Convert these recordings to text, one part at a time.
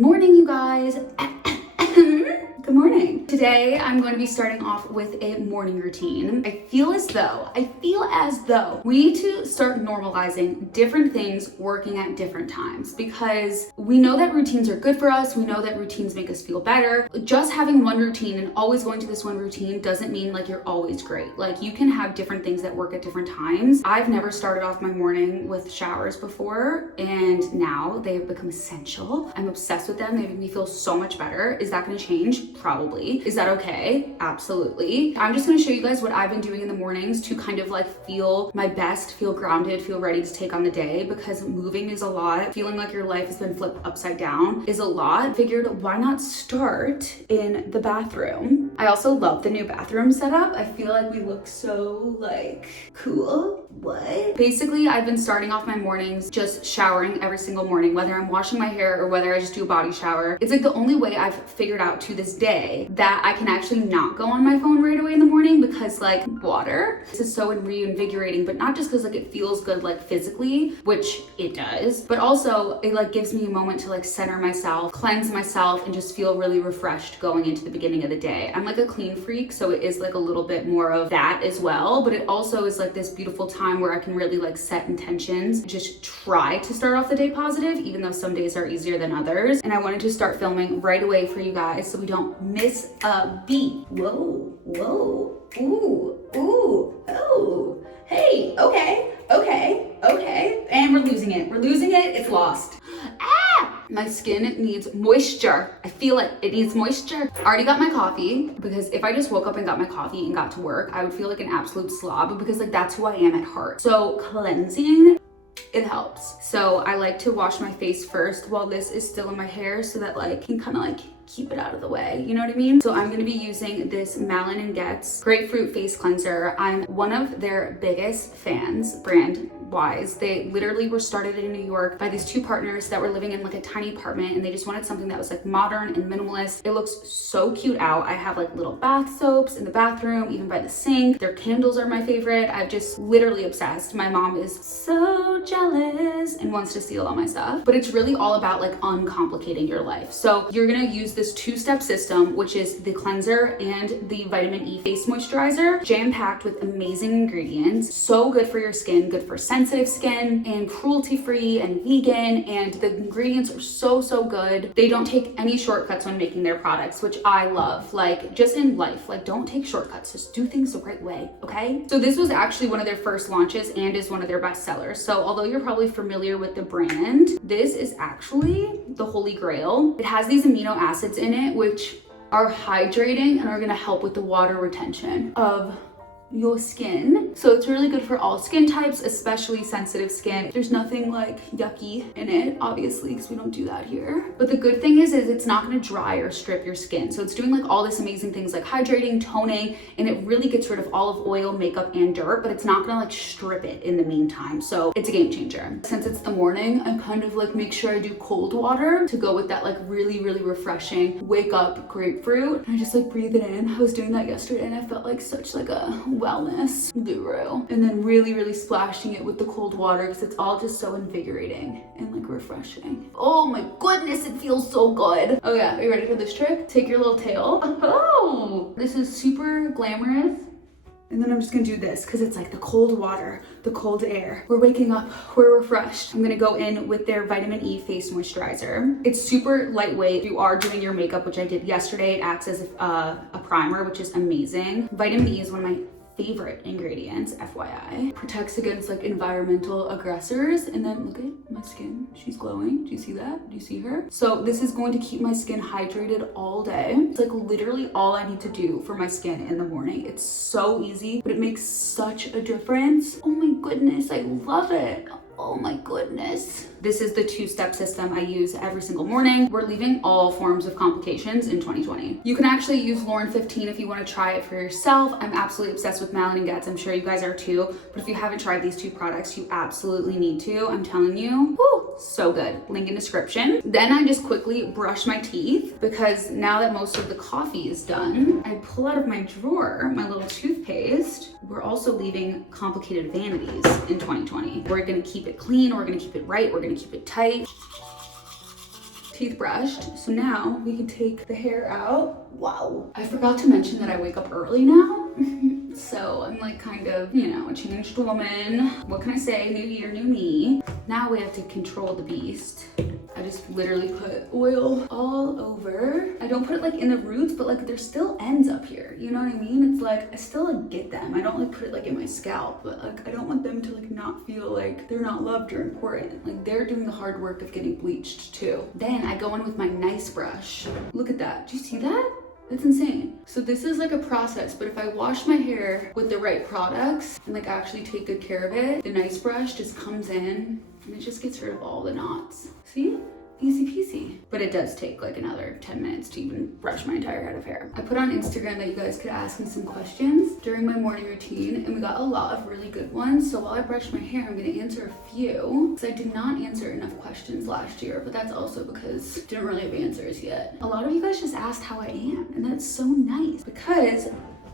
Good morning, you guys. Good morning. Today, I'm going to be starting off with a morning routine. I feel as though we need to start normalizing different things working at different times, because we know that routines are good for us. We know that routines make us feel better. Just having one routine and always going to this one routine doesn't mean like you're always great. Like, you can have different things that work at different times. I've never started off my morning with showers before, and now they have become essential. I'm obsessed with them. They make me feel so much better. Is that going to change? Probably. Is that okay? Absolutely. I'm just going to show you guys what I've been doing in the mornings to kind of like feel my best, feel grounded, feel ready to take on the day, because moving is a lot. Feeling like your life has been flipped upside down is a lot. Figured, why not start in the bathroom? I also love the new bathroom setup. I feel like we look so like cool. What? Basically, I've been starting off my mornings just showering every single morning, whether I'm washing my hair or whether I just do a body shower. It's like the only way I've figured out to this day that I can actually not go on my phone right away in the morning, because like water, this is so reinvigorating, but not just because like it feels good like physically, which it does, but also it like gives me a moment to like center myself, cleanse myself, and just feel really refreshed going into the beginning of the day. I'm like a clean freak, so it is like a little bit more of that as well, but it also is like this beautiful time where I can really like set intentions, just try to start off the day positive, even though some days are easier than others. And I wanted to start filming right away for you guys so we don't miss a beat. Whoa, whoa, ooh, ooh, oh, hey, okay, and we're losing it, it's lost. My skin needs moisture. I feel it needs moisture. I already got my coffee, because if I just woke up and got my coffee and got to work, I would feel like an absolute slob, because like that's who I am at heart. So cleansing, it helps. So I like to wash my face first while this is still in my hair, so that like can kind of like keep it out of the way, you know what I mean? So I'm gonna be using this Malin & Getz Grapefruit Face Cleanser. I'm one of their biggest fans, brand wise. They literally were started in New York by these two partners that were living in like a tiny apartment, and they just wanted something that was like modern and minimalist. It looks so cute out. I have like little bath soaps in the bathroom, even by the sink. Their candles are my favorite. I've just literally obsessed. My mom is so jealous and wants to steal all my stuff, but it's really all about like uncomplicating your life. So you're gonna use this two-step system, which is the cleanser and the vitamin E face moisturizer, jam-packed with amazing ingredients. So good for your skin, good for sensitive skin, and cruelty-free and vegan, and the ingredients are so good. They don't take any shortcuts when making their products, which I love. Like, just in life, like, don't take shortcuts, just do things the right way, okay? So this was actually one of their first launches and is one of their best sellers. So although you're probably familiar with the brand, this is actually the holy grail. It has these amino acids in it, which are hydrating and are gonna help with the water retention of your skin. So it's really good for all skin types, especially sensitive skin. There's nothing like yucky in it, obviously, because we don't do that here. But the good thing is it's not gonna dry or strip your skin. So it's doing like all this amazing things like hydrating, toning, and it really gets rid of olive oil, makeup, and dirt, but it's not gonna like strip it in the meantime. So it's a game changer. Since it's the morning, I kind of like make sure I do cold water to go with that like really refreshing wake up grapefruit. And I just like breathe it in. I was doing that yesterday and I felt like such like a wellness guru. And then really splashing it with the cold water, because it's all just so invigorating and like refreshing. Oh my goodness, it feels so good. Oh yeah, are you ready for this trick? Take your little tail. Oh, this is super glamorous. And then I'm just gonna do this because it's like the cold water, the cold air. We're waking up, we're refreshed. I'm gonna go in with their vitamin E face moisturizer. It's super lightweight. If you are doing your makeup, which I did yesterday, it acts as a primer, which is amazing. Vitamin E is one of my favorite ingredients, FYI. Protects against like environmental aggressors. And then look at my skin, she's glowing. Do you see that? Do you see her? So this is going to keep my skin hydrated all day. It's like literally all I need to do for my skin in the morning. It's so easy, but it makes such a difference. Oh my goodness, I love it. Oh my goodness. This is the two-step system I use every single morning. We're leaving all forms of complications in 2020. You can actually use Lauren 15 if you want to try it for yourself. I'm absolutely obsessed with Malin & Getz. I'm sure you guys are too. But if you haven't tried these two products, you absolutely need to. I'm telling you, whew, so good. Link in description. Then I just quickly brush my teeth, because now that most of the coffee is done, I pull out of my drawer my little toothpaste. We're also leaving complicated vanities in 2020. We're gonna keep it clean, we're gonna keep it right, we're gonna keep it tight. teeth brushed. So now we can take the hair out. Wow. I forgot to mention that I wake up early now. So I'm like kind of, you know, a changed woman. What can I say? New year, new me. Now we have to control the beast. I just literally put oil all over. I don't put it like in the roots, but like there's still ends up here. You know what I mean? It's like, I still like get them. I don't like put it like in my scalp, but like I don't want them to like not feel like they're not loved or important. Like they're doing the hard work of getting bleached too. Then I go in with my nice brush. Look at that. Do you see that? That's insane. So this is like a process, but if I wash my hair with the right products and like actually take good care of it, the nice brush just comes in and it just gets rid of all the knots. See? Easy peasy. But it does take like another 10 minutes to even brush my entire head of hair. I put on Instagram that you guys could ask me some questions during my morning routine, and we got a lot of really good ones. So while I brush my hair, I'm gonna answer a few, because I did not answer enough questions last year, but that's also because I didn't really have answers yet. A lot of you guys just asked how I am, and that's so nice because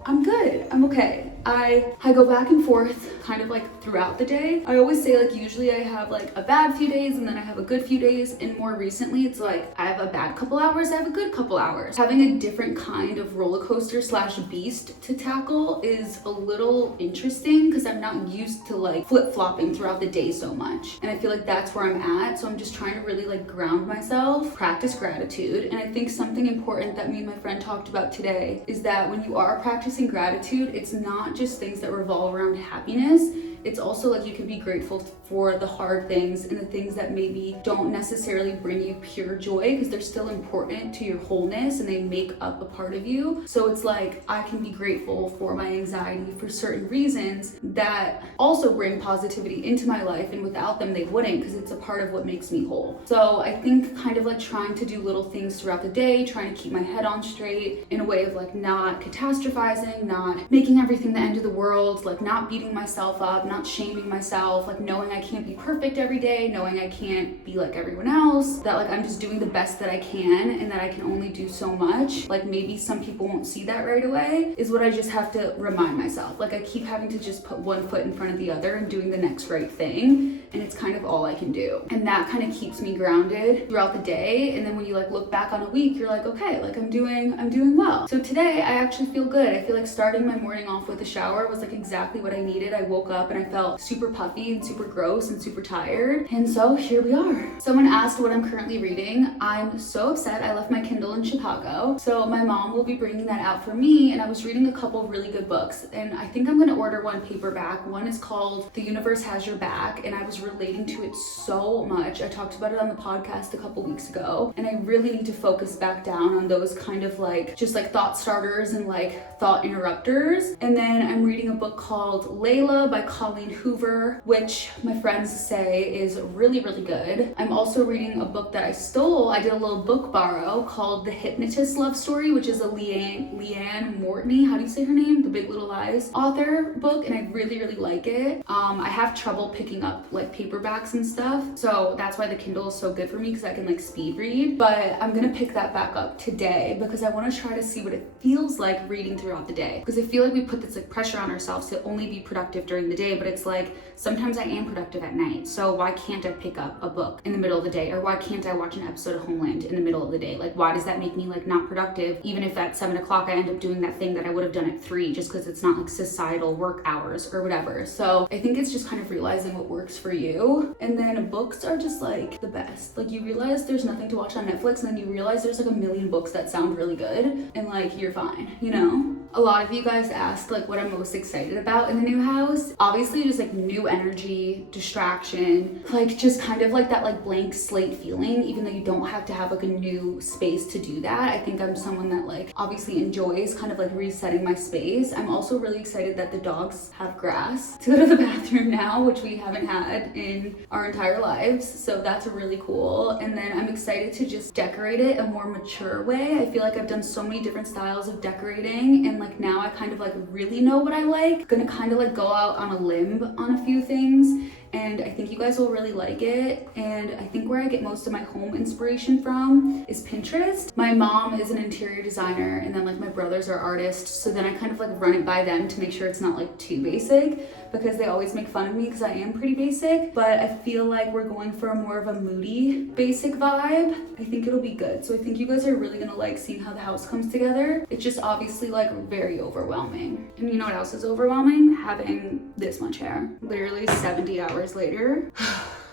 I'm good. I'm okay. I go back and forth kind of like throughout the day. I always say like usually I have like a bad few days and then I have a good few days, and more recently it's like I have a bad couple hours, I have a good couple hours. Having a different kind of roller coaster slash beast to tackle is a little interesting because I'm not used to like flip-flopping throughout the day so much. And I feel like that's where I'm at. So I'm just trying to really like ground myself, practice gratitude. And I think something important that me and my friend talked about today is that when you are practicing gratitude, it's not just things that revolve around happiness. It's also like you can be grateful for the hard things and the things that maybe don't necessarily bring you pure joy, because they're still important to your wholeness and they make up a part of you. So it's like I can be grateful for my anxiety for certain reasons that also bring positivity into my life, and without them they wouldn't, because it's a part of what makes me whole. So I think kind of like trying to do little things throughout the day, trying to keep my head on straight in a way of like not catastrophizing, not making everything the end of the world, like not beating myself up, not shaming myself, like knowing I can't be perfect every day, knowing I can't be like everyone else, that like I'm just doing the best that I can and that I can only do so much. Like maybe some people won't see that right away, is what I just have to remind myself. Like I keep having to just put one foot in front of the other and doing the next right thing, and it's kind of all I can do. And that kind of keeps me grounded throughout the day. And then when you like look back on a week, you're like, okay, like I'm doing well. So today I actually feel good. I feel like starting my morning off with a shower was like exactly what I needed. I woke up and I felt super puffy and super gross and super tired. And so here we are. Someone asked what I'm currently reading. I'm so upset. I left my Kindle in Chicago. So my mom will be bringing that out for me. And I was reading a couple of really good books. And I think I'm going to order one paperback. One is called The Universe Has Your Back. And I was relating to it so much. I talked about it on the podcast a couple weeks ago. And I really need to focus back down on those kind of like, just like thought starters and like thought interrupters. And then I'm reading a book called Layla by Colleen Hoover, which my friends say is really, really good. I'm also reading a book that I stole. I did a little book borrow called The Hypnotist Love Story, which is a Leanne Mortney, how do you say her name? The Big Little Lies author book, and I really, really like it. I have trouble picking up like paperbacks and stuff, so that's why the Kindle is so good for me, because I can like speed read. But I'm gonna pick that back up today because I want to try to see what it feels like reading throughout the day, because I feel like we put this like pressure on ourselves to only be productive during the day, but it's like sometimes I am productive at night, so why can't I pick up a book in the middle of the day? Or why can't I watch an episode of Homeland in the middle of the day? Like, why does that make me like not productive, even if at 7 o'clock I end up doing that thing that I would have done at 3, just because it's not like societal work hours or whatever. So I think it's just kind of realizing what works for you. And then books are just like the best. Like you realize there's nothing to watch on Netflix, and then you realize there's like a million books that sound really good, and like you're fine, you know? A lot of you guys asked like what I'm most excited about in the new house. Obviously just like new energy, distraction, like just kind of like that like blank slate feeling, even though you don't have to have like a new space to do that. I think I'm someone that like obviously enjoys kind of like resetting my space. I'm also really excited that the dogs have grass to go to the bathroom now, which we haven't had in our entire lives. So that's really cool. And then I'm excited to just decorate it a more mature way. I feel like I've done so many different styles of decorating, and like now I kind of like really know what I like. I'm gonna kind of like go out on a limb on a few things and I think you guys will really like it. And I think where I get most of my home inspiration from is Pinterest. My mom is an interior designer, and then like my brothers are artists, so then I kind of like run it by them to make sure it's not like too basic, because they always make fun of me because I am pretty basic. But I feel like we're going for a more of a moody basic vibe. I think it'll be good. So I think you guys are really gonna like seeing how the house comes together. It's just obviously like very overwhelming. And you know what else is overwhelming? Having this much hair. Literally 70 hours later,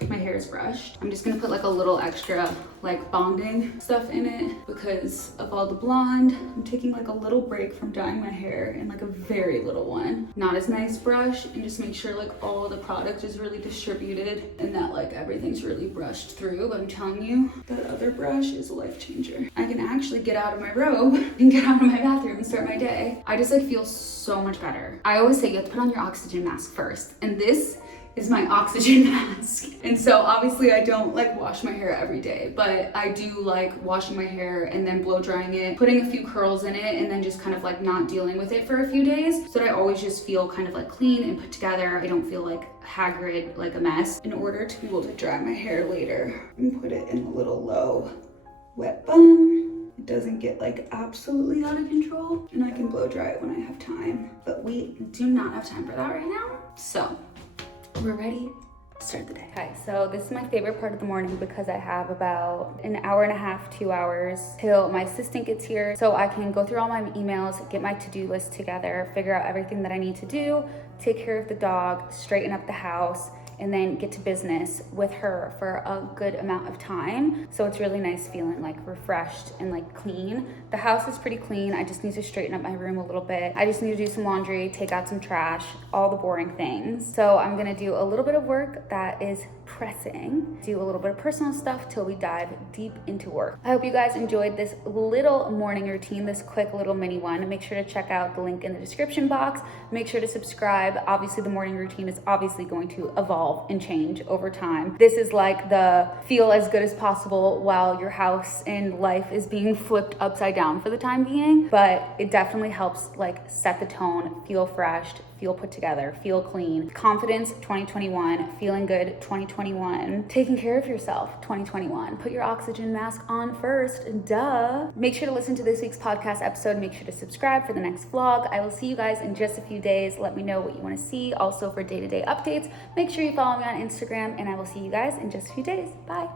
my hair is brushed. I'm just gonna put like a little extra like bonding stuff in it because of all the blonde. I'm taking like a little break from dyeing my hair, and like a very little one. Not as nice brush, and just make sure like all the product is really distributed and that like everything's really brushed through. But I'm telling you, that other brush is a life changer. I can actually get out of my robe and get out of my bathroom and start my day. I just like feel so much better. I always say you have to put on your oxygen mask first, and this is my oxygen mask. And so obviously I don't like wash my hair every day, but I do like washing my hair and then blow drying it, putting a few curls in it, and then just kind of like not dealing with it for a few days, so that I always just feel kind of like clean and put together. I don't feel like haggard, like a mess, in order to be able to dry my hair later and put it in a little low wet bun. It doesn't get like absolutely out of control, and I can blow dry it when I have time, but we do not have time for that right now. So we're ready to start the day. Okay, so this is my favorite part of the morning because I have about an hour and a half, 2 hours till my assistant gets here, so I can go through all my emails, get my to-do list together, figure out everything that I need to do, take care of the dog, straighten up the house, and then get to business with her for a good amount of time. So it's really nice feeling like refreshed and like clean. The house is pretty clean. I just need to straighten up my room a little bit. I just need to do some laundry, take out some trash, all the boring things. So I'm gonna do a little bit of work that is pressing, do a little bit of personal stuff till we dive deep into work. I hope you guys enjoyed this little morning routine, this quick little mini one. Make sure to check out the link in the description box. Make sure to subscribe. Obviously the morning routine is obviously going to evolve and change over time. This is like the feel as good as possible while your house and life is being flipped upside down for the time being, but it definitely helps like set the tone, feel fresh, feel put together, feel clean. Confidence 2021, feeling good 2021, taking care of yourself 2021. Put your oxygen mask on first, duh. Make sure to listen to this week's podcast episode. Make sure to subscribe for the next vlog. I will see you guys in just a few days. Let me know what you want to see. Also for day-to-day updates, make sure you follow me on Instagram, and I will see you guys in just a few days. Bye.